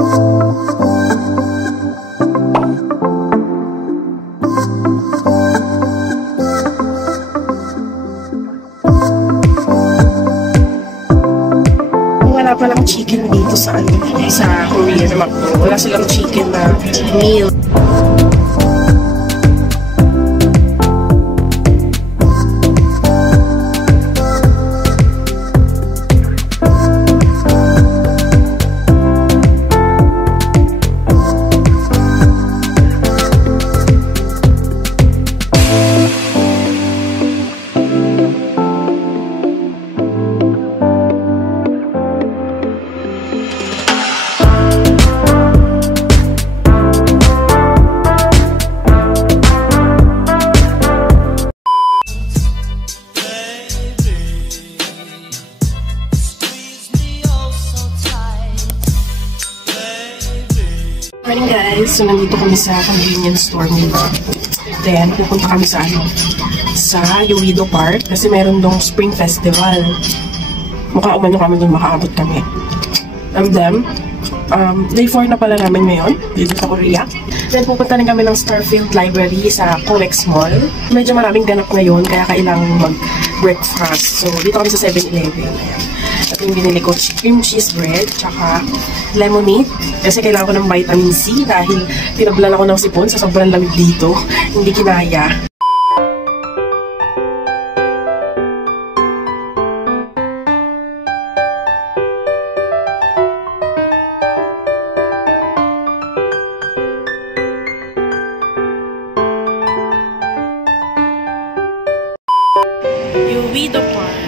Wala palang chicken dito sa Korean McDo. Wala silang chicken na meal. Morning guys! So nandito kami sa convenience store nila. Then pupunta kami sa Uwido Park kasi meron dong Spring Festival. Mukha umano kami dun, makaabot kami. And then, day 4 na pala namin ngayon dito sa Korea. Then pupunta rin kami ng Starfield Library sa COEX Mall. Medyo maraming ganap ngayon kaya kailangan mag-breakfast. So dito kami sa 7-Eleven. At yung binili ko, cream cheese bread, tsaka lemonade. Kasi kailangan ko ng vitamin C dahil tinablan ako ng sipon sa sobrang lamig dito. Hindi kinaya. Uwido Park.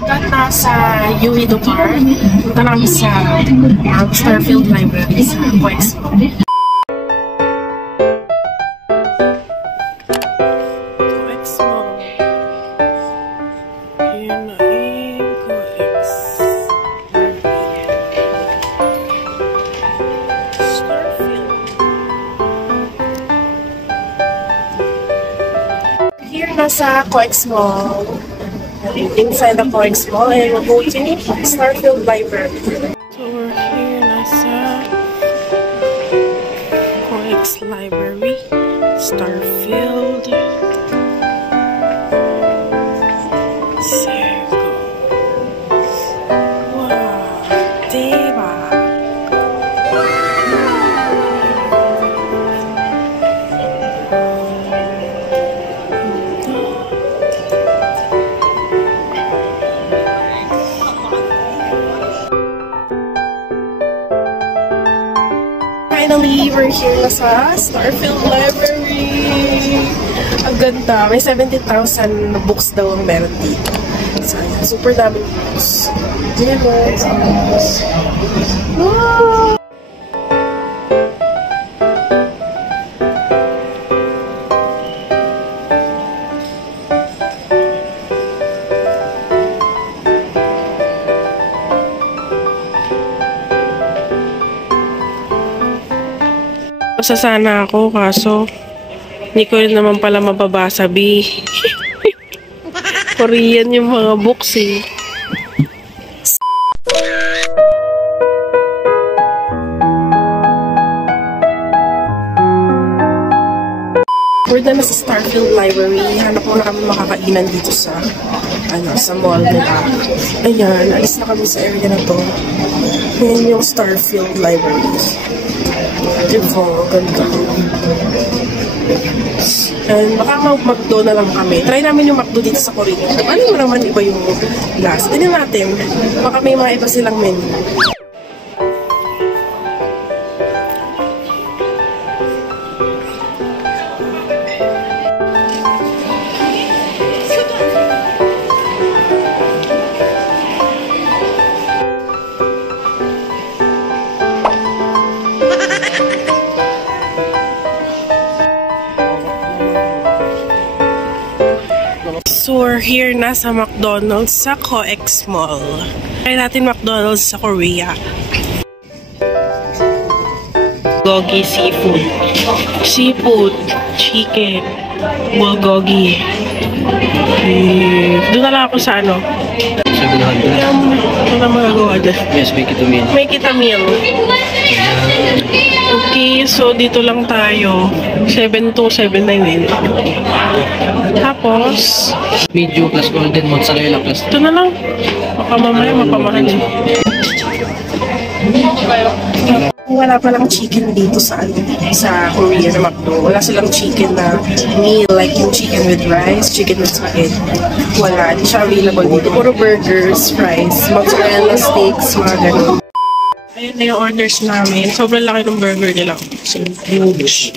Punta sa Uwido Park. Punta namin sa Starfield Library sa COEX Mall. COEX Mall. Yun na yung COEX. Starfield. Here na sa COEX Mall. Inside the COEX Mall, and we'll go to Starfield Library. So we're here nasa COEX Library, Starfield. Sego. Wow, diba? Finally, we're here na sa Starfield Library. Ang ganda. May 70,000 books daw ang meron dito. So, super daming books. Diba? Wow! Basta sana ako, kaso hindi ko rin naman pala mababasa, B. Korean yung mga books, eh. We're na sa Starfield Library. Hanap muna kami makakainan dito sa sa mall nila. Ayan, alis na kami sa area na to. Yan yung Starfield Library. Diba? Ganda. And baka mag-McDo na lang kami. Try namin yung McDo dito sa Korea. Ano mo naman iba yung last? Tignan natin. Baka may mga iba silang menu. So, we're here na sa McDonald's sa COEX Mall. Try natin McDonald's sa Korea. Bulgogi seafood. Seafood. Chicken. Bulgogi. Doon na lang ako sa 700. Ano na magagawa dyan? Yes, make it a meal. Make it a meal. Okay, so dito lang tayo. 7,279. Tapos, Medium plus golden mozzarella plus. ito na lang. Baka mamaya mapamahal. Wala palang chicken dito sa Korea na McDo. Wala silang chicken na meal, like yung chicken with rice, chicken with spaghetti. Wala, hindi siya available dito. Puro burgers, fries, mozzarella sticks, mga ganun. Ayun na yung orders namin. Sobrang laki ng burger nila. So, huge.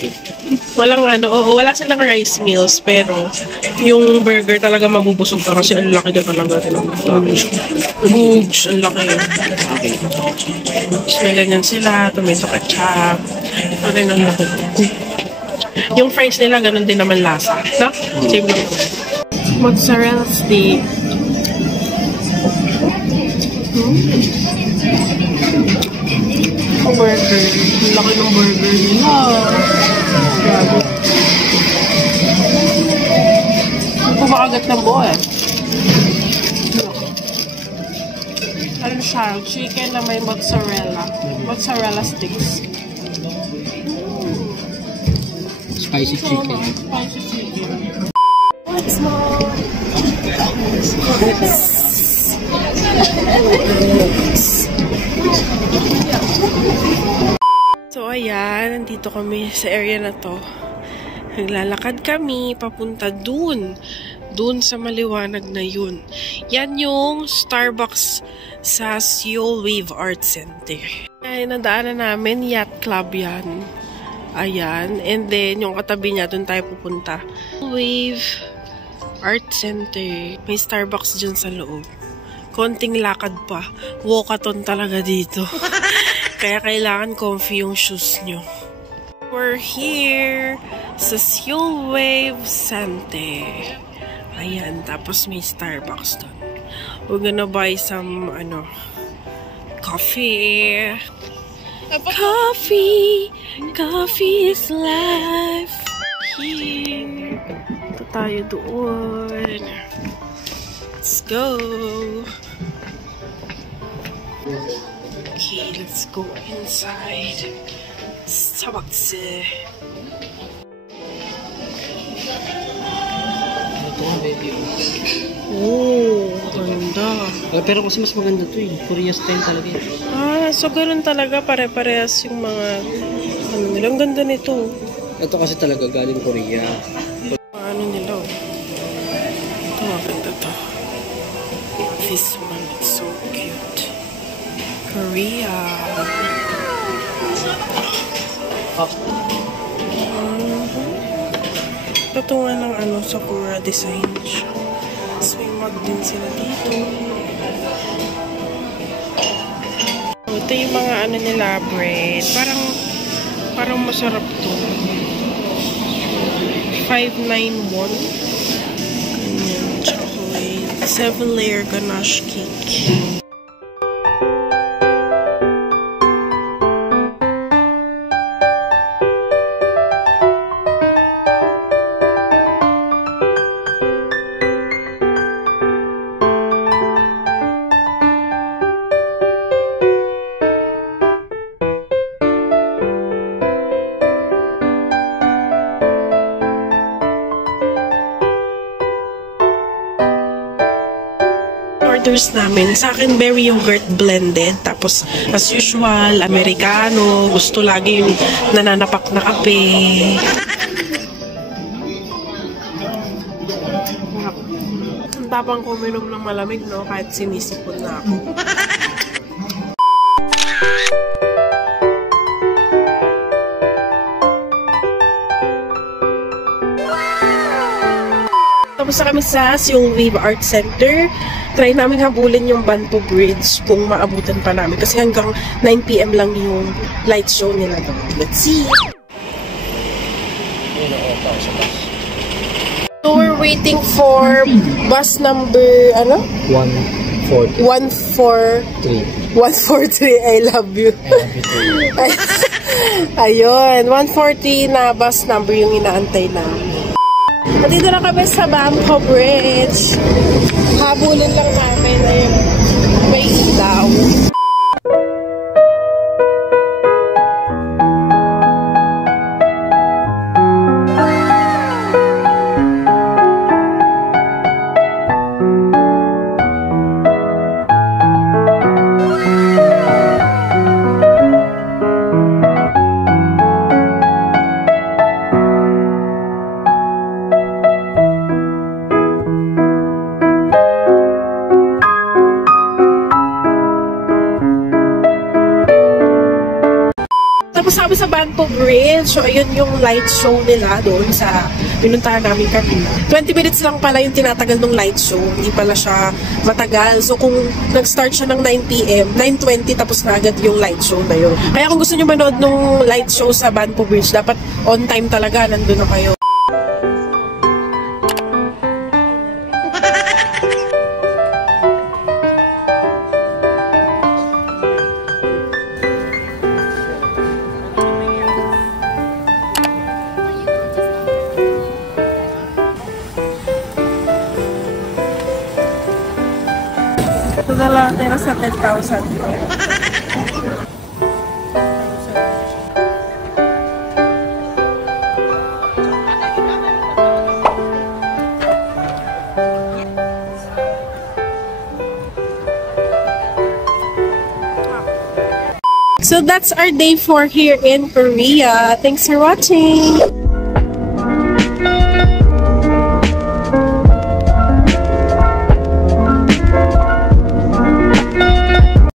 Walang wala silang rice meals, pero yung burger talaga mabubusog ka kasi ang laki na talaga. Huge, ang laki. Tapos may ganyan sila, tomato ketchup. Ito rin ang laki. Yung fries nila, ganun din naman lasa. No? Same lang. Mozzarella stick. Burger. Ang laki ng burger nila. Grabe. Ang kumakagat ng buo eh. Ano siya? Chicken na may mozzarella. Mozzarella sticks. Spicy chicken. Spicy chicken. What's more? So ayan, nandito kami sa area na to. Naglalakad kami papunta dun sa maliwanag na yun. Yan yung Starbucks sa Seoul Wave Art Center. Ay, nadaanan namin, yacht club yan. Ayan, and then yung katabi niya, dun tayo pupunta. Wave Art Center. May Starbucks dyan sa loob. Konting lakad pa. Walkathon talaga dito. Kaya kailangan comfy yung shoes nyo. We're here sa Seoul Wave Center. Ayan, tapos may Starbucks doon. We're gonna buy some, coffee. Coffee is life. Here. Ito tayo doon. Let's go. Okay, let's go inside Starbucks. Ito, baby. Oh, ganda. Pero kasi mas maganda to eh. Korea style talaga eh. Ah, so ganoon talaga. Pare-parehas yung mga nila. Ang ganda nito. Ito kasi talaga galing Korea. Ano nila? Ito, maganda to. This one is so cute. Korea. Patungan ng Sakura design siya. Tapos may mug din sila dito. Ito yung mga nila bread. Parang masarap to. 591. Ganyan. Chocolate. 7-layer ganache cake. orders namin. Sa akin, berry yogurt blended. Tapos, as usual, Americano. Gusto lagi yung nananapak na kape. Ang tapang ko uminom ng malamig, no? Kahit sinisipon na ako. Tapos na kami sa Seoul Wave Art Center. Try namin habulin yung Banpo Bridge kung maabutan pa namin. Kasi hanggang 9 PM lang yung light show nila doon. Let's see! So we're waiting for bus number, ano? 143. 143, I love you. Ayun, 140 na bus number yung inaantay namin. Dito na kami sa Banpo Bridge. Habulin lang namin. Ayun, may ilaw. Tapos kami sa Banpo Bridge. So, ayun yung light show nila doon sa pinuntahan namin kanina. 20 minutes lang pala yung tinatagal ng light show. Hindi pala siya matagal. So, kung nag-start siya ng 9 PM, 9:20 tapos na agad yung light show na yun. Kaya kung gusto nyo manood ng light show sa Banpo Bridge, dapat on time talaga. Nandun na kayo. Ito na lang tayo sa 10,000. So that's our day 4 here in Korea. Thanks for watching!